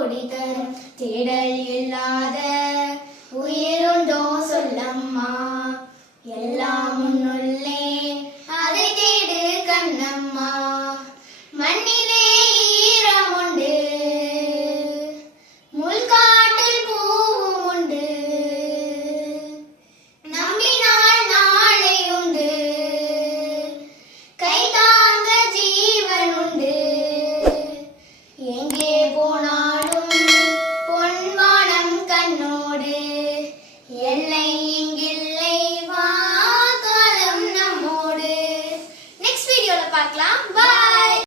கோடி தரும் தேடல் இல்லாத உயிருண்டோ சொல்லம்மா எல்லாம் முன்னுள்ளே அதை தேடு கண்ணம்மா மண்ணிலே ஈரம் உண்டு முள்காட்டில் பூவும் உண்டு நம்பினால் நாளை உண்டு கை தாங்க ஜீவன் உண்டு எங்கே போனாலும் பொன்வானம் கண்ணோடு எல்லை இங்கில்லை வா காலம் நம்மோடு. நெக்ஸ்ட் வீடியோல பார்க்கலாம்.